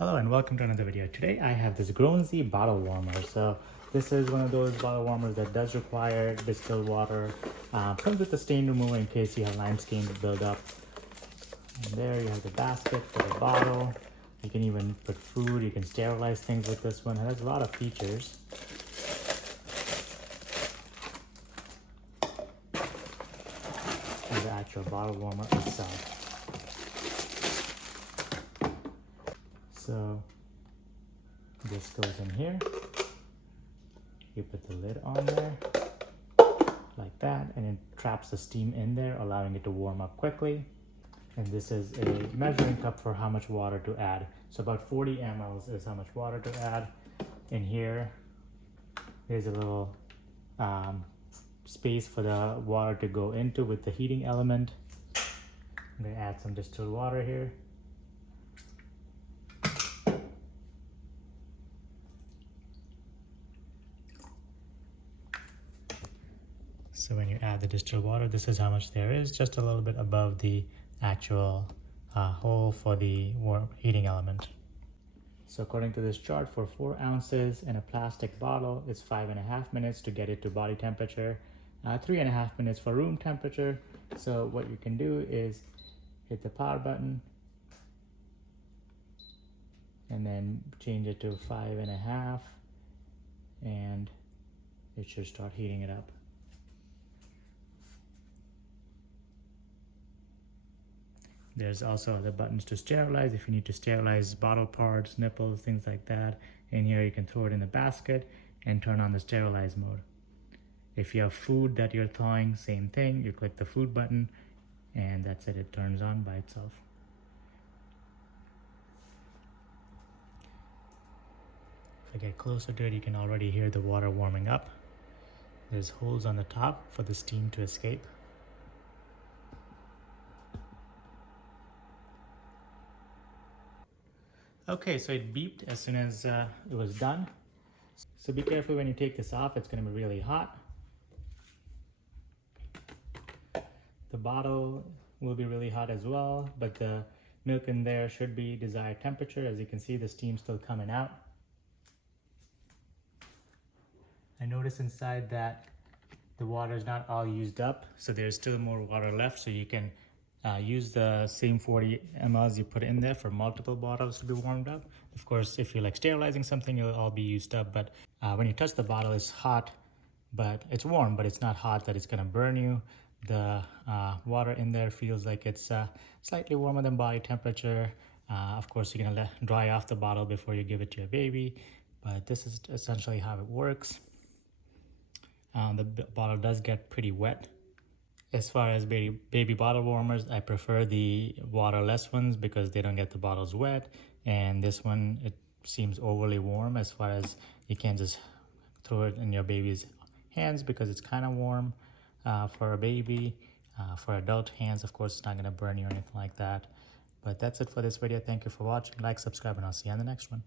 Hello and welcome to another video. Today I have this Grownsy bottle warmer. So this is one of those bottle warmers that does require distilled water. Comes with a stain remover in case you have lime stain build up. And there you have the basket for the bottle. You can even put food, you can sterilize things with this one. It has a lot of features. And the actual bottle warmer itself. So this goes in here, you put the lid on there like that, and it traps the steam in there, allowing it to warm up quickly. And this is a measuring cup for how much water to add. So about 40 mLs is how much water to add. In here, there's a little space for the water to go into with the heating element. I'm going to add some distilled water here. So when you add the distilled water, this is how much there is, just a little bit above the actual hole for the heating element. So according to this chart, for 4 ounces in a plastic bottle, it's 5.5 minutes to get it to body temperature, 3.5 minutes for room temperature. So what you can do is hit the power button and then change it to 5.5, and it should start heating it up. There's also other buttons to sterilize if you need to sterilize bottle parts, nipples, things like that. In here you can throw it in the basket and turn on the sterilize mode. If you have food that you're thawing, same thing, you click the food button and that's it, it turns on by itself. If I get closer to it, you can already hear the water warming up. There's holes on the top for the steam to escape. Okay, so it beeped as soon as it was done. So be careful when you take this off, it's going to be really hot. The bottle will be really hot as well, but the milk in there should be desired temperature. As you can see, the steam's still coming out. I notice inside that the water is not all used up, so there's still more water left, so you can use the same 40 mLs you put in there for multiple bottles to be warmed up. Of course, if you're like sterilizing something, it'll all be used up, but when you touch the bottle, it's hot, but it's warm, but it's not hot that it's gonna burn you. The water in there feels like it's slightly warmer than body temperature. Of course, you're gonna dry off the bottle before you give it to your baby, but this is essentially how it works. The bottle does get pretty wet. As far as baby bottle warmers, I prefer the waterless ones because they don't get the bottles wet. And this one, it seems overly warm as far as you can't just throw it in your baby's hands because it's kind of warm for a baby. For adult hands, of course, it's not going to burn you or anything like that. But that's it for this video. Thank you for watching. Like, subscribe, and I'll see you on the next one.